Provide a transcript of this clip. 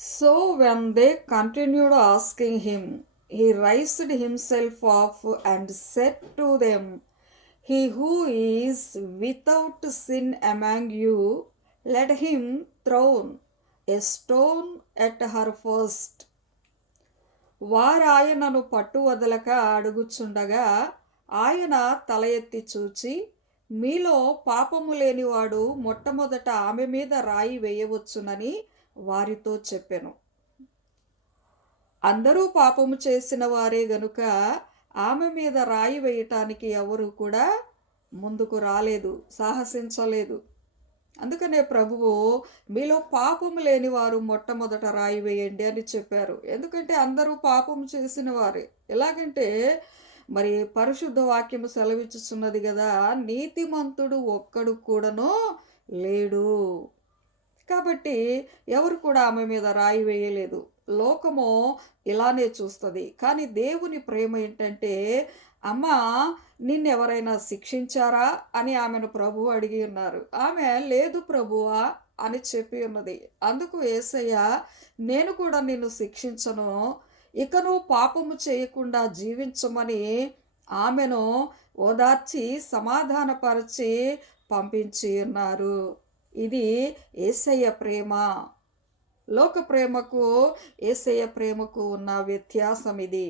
So when they continued asking him, he raised himself up and said to them, he who is without sin among you, let him throw a stone at her first. వారాయనను పట్టు వదలక అడుగుచుండగా ఆయన తల ఎత్తి చూచి, మీలో పాపము లేనివాడు మొట్టమొదట ఆమె మీద రాయి వేయవచ్చునని వారితో చెప్పెను. అందరూ పాపము చేసిన వారే గనుక ఆమె మీద రాయి వేయటానికి ఎవరు కూడా ముందుకు రాలేదు, సాహసించలేదు. అందుకనే ప్రభువు మీలో పాపము లేని వారు మొట్టమొదట రాయి వేయండి అని చెప్పారు. ఎందుకంటే అందరూ పాపము చేసిన వారే. ఎలాగంటే మరి పరిశుద్ధ వాక్యము సెలవిచ్చుచున్నది కదా, నీతిమంతుడు ఒక్కడు కూడాను లేడు. కాబట్టి ఎవరు కూడా ఆమె మీద రాయి వేయలేదు. లోకము ఇలానే చూస్తుంది. కానీ దేవుని ప్రేమ ఏంటంటే, అమ్మా నిన్నెవరైనా శిక్షించారా అని ఆమెను ప్రభువు అడిగి ఉన్నారు. ఆమె లేదు ప్రభువా అని చెప్పి ఉన్నది. అందుకు యేసయ్య, నేను కూడా నిన్ను శిక్షించను, ఇక నువ్వు పాపము చేయకుండా జీవించమని ఆమెను ఓదార్చి సమాధానపరిచి పంపించి ఉన్నారు. ఇది యేసయ్య ప్రేమ. లోక ప్రేమకు యేసయ్య ప్రేమకు ఉన్న వ్యత్యాసం ఇది.